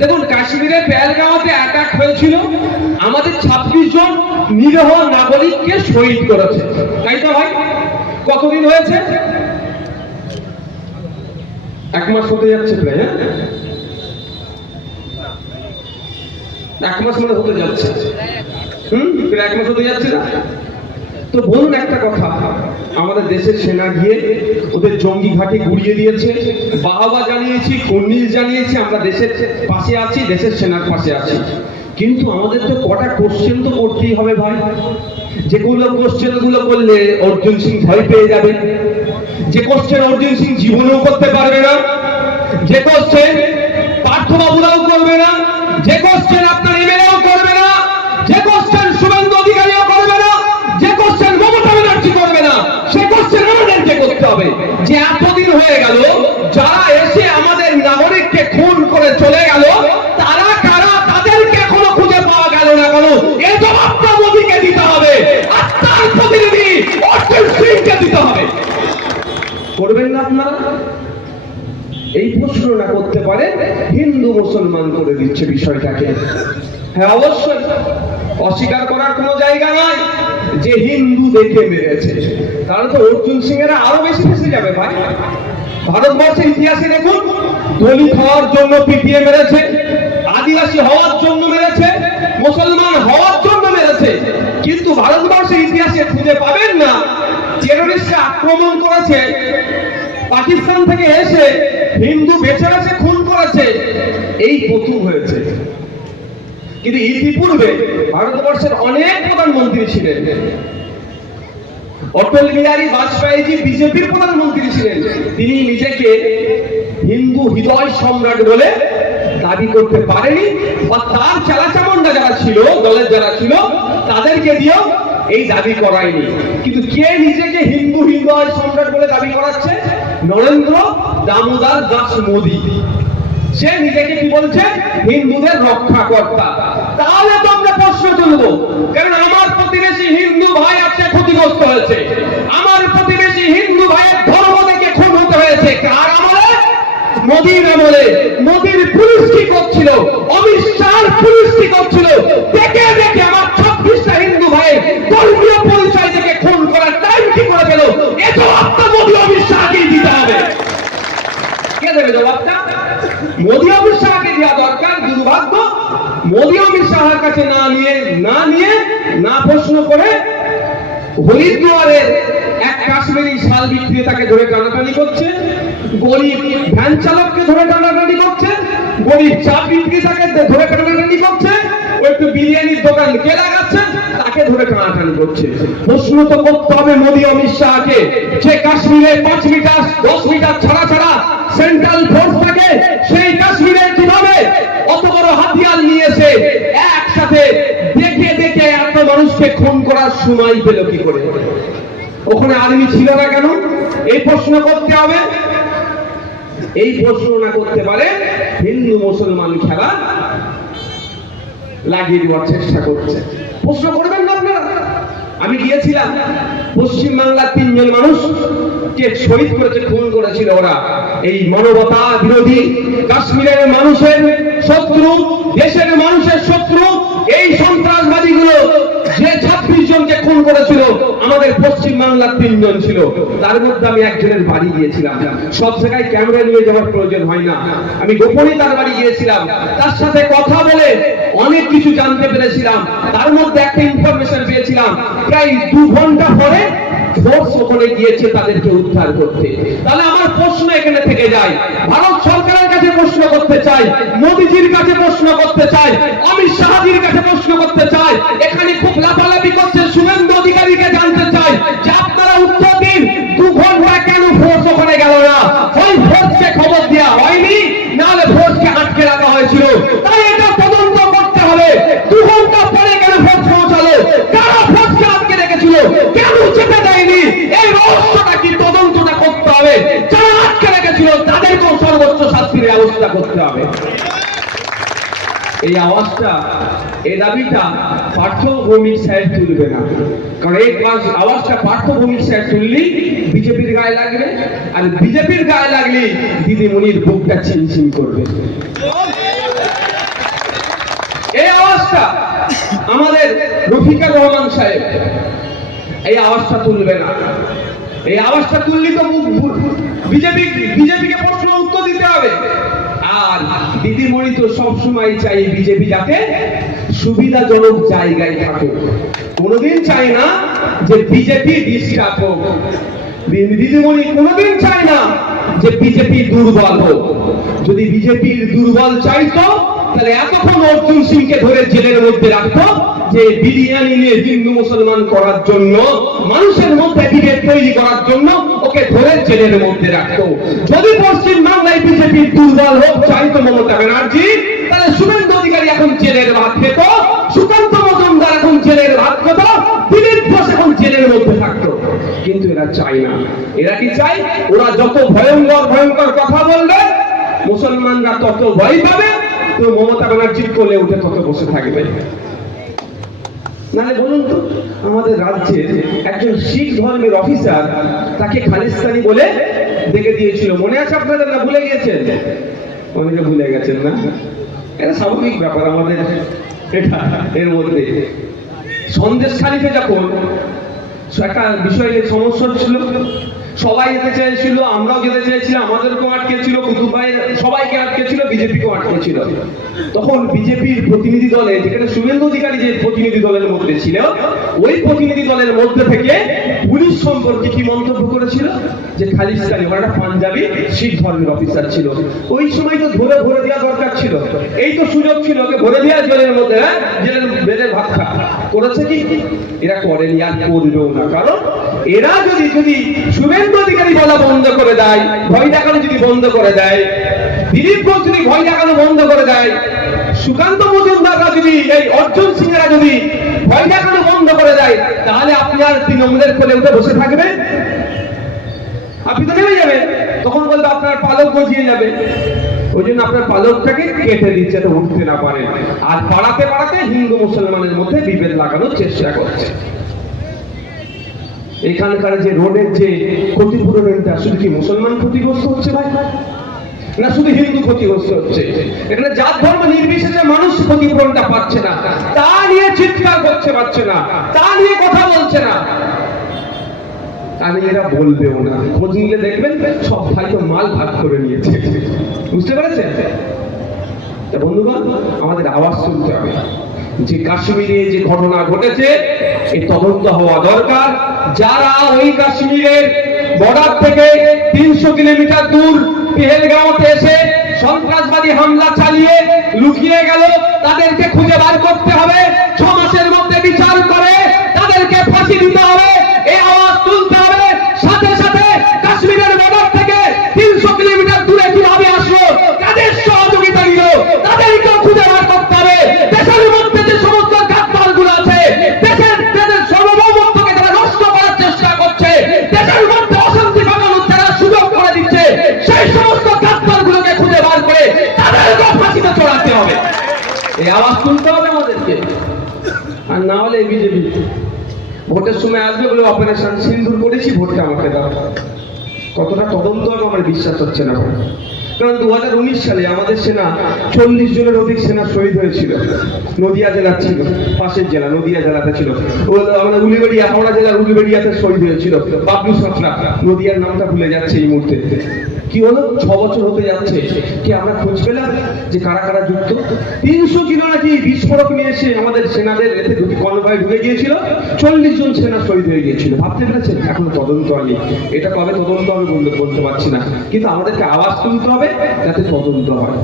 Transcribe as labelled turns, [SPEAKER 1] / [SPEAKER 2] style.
[SPEAKER 1] দেখুন, কাশ্মীরের পেহেলগাঁওতে অ্যাটাক হয়েছিল। আমাদের ছাব্বিশ জন নিরহ নাগরিককে শহীদ করেছে। তাই তো ভাই? কতদিন হয়েছে? এক মাস হতে যাচ্ছে প্রায় হ্যাঁ? এক মাস মানে হতে যাচ্ছে। হুম? এক মাস হতে যাচ্ছে না? তো বলুন একটা কথা। আমাদের দেশের সেনা গিয়ে ওদের জঙ্গি ঘাটে গুড়িয়ে দিয়েছে। বাহবা জানিয়েছি কর্নিল জানিয়েছি, আমরা দেশের পাশে আছি, দেশের সেনার পাশে আছি। কিন্তু আমাদের তো কটা কোশ্চেন তো করতেই হবে ভাই। যেগুলো কোশ্চেনগুলো করলে অর্জুন সিং ভয় পেয়ে যাবে। যে কোশ্চেন অর্জুন সিং জীবনেও করতে পারবে না। যে কোশ্চেন পার্থবাবুরাও করবে না। যে কোশ্চেন আপনার এমএলএও করবে না যে কোশ্চেন শুভেন্দু অধিকারীও করবে না যে কোশ্চেন মমতা ব্যানার্জি করবে না সে কোশ্চেন আমাদেরকে করতে হবে। যে এতদিন হয়ে গেল, যারা এসে আমাদের নাগরিককে খুন করে চলে গেল, তারা কারা তাদেরকে এখনও খুঁজে পাওয়া গেল না কেন? এ জবাবটা মোদীকে দিতে হবে, আর তার প্রতিনিধি অর্জুন সিংকে দিতে হবে। করবেন না আপনারা? এই প্রশ্ন না করতে পারে, হিন্দু মুসলমান করে দিচ্ছে বিষয়টাকে। হ্যাঁ অবশ্যই। অস্বীকার করার কোনো জায়গা নাই। যে হিন্দু দেখে মেরেছে। তাহলে তো অর্জুন সিং এরা আরও বেশি ফেসে যাবে ভাই। ভারতবর্ষের ইতিহাসে দেখুন, দলিত হওয়ার জন্য পিটিয়ে মেরেছে, আদিবাসী হওয়ার জন্য মেরেছে, মুসলমান হওয়ার জন্য মেরেছে। কিন্তু ভারতবর্ষের ইতিহাসে খুঁজে পাবেন না। টেরোরিস্টরা আক্রমণ করেছে, পাকিস্তান থেকে এসে হিন্দু বেছে বেছে খুন করেছে। এই প্রথম হয়েছে। কিন্তু ইতিপূর্বে ভারতবর্ষের অনেক প্রধানমন্ত্রী ছিলেন। অটল বিহারী বাজপেয়ীজি বিজেপির প্রধানমন্ত্রী ছিলেন। তিনি নিজেকে হিন্দু হৃদয় সম্রাট বলে দাবি করতে পারেনি বা তার চালাচামন্ডা যারা ছিল, দলের যারা ছিল, তাদেরকে দিয়েও এই দাবি করায়নি। কিন্তু কে নিজেকে হিন্দু হৃদয় সম্রাট বলে দাবি করাচ্ছে? নরেন্দ্র দামোদর দাস মোদী। সে নিজেকে কি বলছে? হিন্দুদের রক্ষাকর্তা। তাহলে তো আমরা প্রশ্ন তুলবো, কারণ আমার প্রতিবেশী হিন্দু ভাই আজকে ক্ষতিগ্রস্ত হয়েছে। আমার প্রতিবেশী হিন্দু ভাইয়ের ধর্ম থেকে খুন হতে হয়েছে। কার আমলে? মোদীর আমলে। মোদীর পুলিশ কি করছিল? শাহর পুলিশ কি করছিল? দেখে দেখে আমার ছাব্বিশটা হিন্দু ভাই ধর্মীয় পরিচয় মোদী অমিত শাহকে দেওয়া দরকার, দুর্ভাগ্য। মোদী অমিত শাহের কাছে না নিয়ে না নিয়ে, না প্রশ্ন করে হরিদ্বারের এক কাশ্মীরি শাল বিক্রেতাকে ধরে টানাটানি করছে। গরিব ভ্যান চালককে ধরে টানাটানি করছে। গরিব চা বিক্রেতাকে ধরে টানাটানি করছে। একটু বিরিয়ানির দোকান কে লাগাচ্ছে? তাকে ধরে টানাটানি করছে। প্রশ্ন তো করতে হবে মোদী অমিত শাহকে কাশ্মীরে পাঁচ মিটার দশ মিটার ছাড়া ছাড়া সেন্ট্রাল ফোর্স থাকে, সেই কাশ্মীরে কীভাবে অত বড় হাতিয়ার একসাথে দেখে দেখে এত মানুষকে খুন করার সময় পেল কি করে? ওখানে আর্মি ছিল না কেন? এই প্রশ্ন করতে হবে। এই প্রশ্ন না করতে পারে হিন্দু মুসলমান খেলা লাগিয়ে দেওয়ার চেষ্টা করছে। প্রশ্ন করবেন না আপনারা? আমি গিয়েছিলাম, পশ্চিম বাংলার তিনজন মানুষ কে শহীদ করেছে, খুন করেছিল ওরা। এই মানবতা বিরোধী কাশ্মীরের মানুষের শত্রু দেশের মানুষের শত্রু, এই সন্ত্রাসবাদীগুলো যে ছাব্বিশ জনকে খুন করেছিল, আমাদের পশ্চিম বাংলার তিনজন ছিল। তার মধ্যে আমি একজনের বাড়ি গিয়েছিলাম। সব জায়গায় ক্যামেরা নিয়ে যাওয়ার প্রয়োজন হয় না। আমি গোপনে তার বাড়ি গিয়েছিলাম। তার সাথে কথা বলে অনেক কিছু জানতে পেরেছিলাম। তার মধ্যে একটা ইনফরমেশন পেয়েছিলাম। প্রায় দু ঘণ্টা পরে ফোর্স ওখানে গিয়েছে তাদেরকে উদ্ধার করতে। তাহলে আমার প্রশ্ন এখানে থেকে যায়, ভারত সরকারের কাছে প্রশ্ন করতে চাই, মোদিজির কাছে প্রশ্ন করতে চাই, অমিত শাহজির কাছে প্রশ্ন করতে চাই, এখানে খুব লাফালাফি করছে শুভেন্দু অধিকারীকে জানতে চাই যে আপনারা উত্তর দিন, দু ঘণ্টা কেন ফোর্স ওখানে গেল না? ওই ফোর্সকে খবর দেওয়া হয়নি, নাহলে ফোর্সকে আটকে রাখা হয়েছিল। তাই এটা তদন্ত করতে হবে। দু ঘণ্টা পরে কেন ফোর্স পৌঁছালো? কারা ফোর্সকে আটকে রেখেছিল? কেন যেতে ব্যবস্থা করতে হবে। এই আওয়াজটা, এই দাবিটা পার্থভূমির সাইড তুলবে না। কারণ এই আওয়াজটা পার্থভূমির সাইড তুললেই বিজেপির গায়ে লাগবে, আর বিজেপির গায়ে লাগলে দিদিমণির বুকটা ছিনছিন করবে। এই আওয়াজটা আমাদের রফিকা রহমান সাহেব, এই আওয়াজটা তুলবে না। এই আওয়াজটা তুললে তো বিজেপি, বিজেপিকে প্রশ্ন আর দিদিমণি তো সবসময় চাই বিজেপি যাতে সুবিধাজনক জায়গায় থাকুক কোনোদিন চায় না যে বিজেপি ডিস্টার্ব হোক। দিদিমণি কোনোদিন চায় না যে বিজেপি দুর্বল হোক। যদি বিজেপির দুর্বল চাইতো, তাহলে এতক্ষণ অর্জুন সিংকে ধরে জেলের মধ্যে রাখতো যে বিরিয়ানি নিয়ে হিন্দু মুসলমান করার জন্য, মানুষের মধ্যে বিভেদ তৈরি করার জন্য ওকে ধরে জেলের মধ্যে রাখতো যদি পশ্চিম বাংলায় বিজেপির দুর্বল হোক চাইতো মমতা ব্যানার্জি, তাহলে শুভেন্দু অধিকারী এখন জেলের ভাত খেত, সুকান্ত মজুমদার এখন জেলের ভাত খেত, দিলীপ ঘোষ এখন জেলের মধ্যে থাকতো। কিন্তু এরা চায় না। এরা কি চাই ওরা যত ভয়ঙ্কর ভয়ঙ্কর কথা বলবে, মুসলমানরা তত ভয় পাবে, তো মমতা ব্যানার্জি কোলে উঠে তত বসে থাকবে। নাহলে বলুন তো আমাদের রাজ্যের একজন শিখ ধর্মের অফিসার তাকে খালিস্তানি বলে ডেকে দিয়েছিল। মনে আছে আপনাদের না ভুলে গিয়েছেন? অনেকে ভুলে গেছেন না? এটা স্বাভাবিক ব্যাপার আমাদের, এটা এর মধ্যে। সন্দেশ খালিতে যখন একটা বিষয় সমস্যা ছিল সবাই যেতে চেয়েছিল, আমরাও যেতে চেয়েছিলাম আমাদেরকেও আটকে ছিল ভাই সবাইকে আটকে ছিল বিজেপিকেও আটকে ছিল। তখন বিজেপির প্রতিনিধি দলে, যেখানে শুভেন্দু অধিকারী যে প্রতিনিধি দলের মধ্যে ছিল, ওই প্রতিনিধি দলের মধ্যে থেকে পুলিশ সম্পর্কে কি মন্তব্য করেছিল? যে খালিস্তানি ওরা পাঞ্জাবি শিখ ধর্মের অফিসার ছিল। ওই সময় তো ধরে ভরে দেওয়া দরকার ছিল। এই তো সুযোগ ছিল ওকে ভরে দেওয়া জেলের মধ্যে হ্যাঁ? জেলের বেলের ভাত খা। করেছে কি? এরা করেনি, আর করবেও না। কারণ এরা যদি যদি শুভেন্দু অধিকারী বলা বন্ধ করে দেয়, ভয় দেখানো যদি বন্ধ করে দেয়, দিলীপ ঘোষ যদি ভয় দেখানো বন্ধ করে দেয়, সুকান্ত মজুমদাররা যদি, এই অর্জুন সিংরা যদি ভয় দেখানো বন্ধ করে দেয়, তাহলে আপনি আর তৃণমূলের কোলে উঠে বসে থাকবেন আপনি তো নেমে যাবেন, তখন বলবে আপনার পালক গজিয়ে যাবে। ওই জন্য আপনার পালকটাকে কেটে দিচ্ছে, তো উঠতে না পারে। আর পাড়াতে পাড়াতে হিন্দু মুসলমানের মধ্যে বিভেদ লাগানোর চেষ্টা করছে। এখানকার যে রোডের যে ক্ষতিপূরণটা শুধু কি মুসলমান ক্ষতিগ্রস্ত হচ্ছে ভাই? না শুধু হিন্দু ক্ষতিগ্রস্ত হচ্ছে? এখানে জাত ধর্ম নির্বিশেষে মানুষ ক্ষতিপূরণটা পাচ্ছে না। তা নিয়ে চিৎকার করছে, পাচ্ছে না। তা নিয়ে কথা বলছে না। এরা বলবেও না। খোঁজ নিলে দেখবেন, সব ভাই তো মাল ভাগ করে নিয়েছে। বুঝতে পেরেছেন? বন্ধুগণ, আমাদের আওয়াজ শুনতে হবে। যে কাশ্মীরে যে ঘটনা ঘটেছে এই তদন্ত হওয়া দরকার। যারা ওই কাশ্মীরের বর্ডার থেকে তিনশো কিলোমিটার দূর পেহেলগাঁওতে এসে সন্ত্রাসবাদী হামলা চালিয়ে লুকিয়ে গেল, তাদেরকে খুঁজে বার করতে হবে। ছ মাসের মধ্যে বিচার করে ভোটের সময় আসবে বলে অপারেশন সিন্দুর করেছি ভোটটা আমাকে দাও। কতটা তদন্ত আমার বিশ্বাস হচ্ছে না কারণ দু হাজার উনিশ সালে আমাদের সেনা চল্লিশ জনের অধিক সেনা শহীদ হয়েছিল। নদিয়া জেলার ছিল, পাশের জেলা, নদিয়া জেলাতে ছিল। আমাদের উলিবেড়িয়া হাওড়া জেলার উলিবেড়িয়াতে শহীদ হয়েছিল। বাবলু সাঁতরা নদিয়ার নামটা ভুলে যাচ্ছে এই মুহূর্তে। কি হলো? ছ বছর হতে যাচ্ছে। কি আমরা খোঁজ পেলাম যে কারা কারা যুক্ত? তিনশো কিলো নাকি বিস্ফোরক নিয়ে এসে আমাদের সেনাদের এতে দুটি কনভয় ঢুকে গিয়েছিল। চল্লিশ জন সেনা শহীদ হয়ে গিয়েছিল। ভাবতে পেরেছেন? এখনও তদন্ত হয়নি। এটা কবে তদন্ত হবে বলতে বলতে পারছি না। কিন্তু আমাদেরকে আওয়াজ তুলতে হবে যাতে তদন্ত হয়।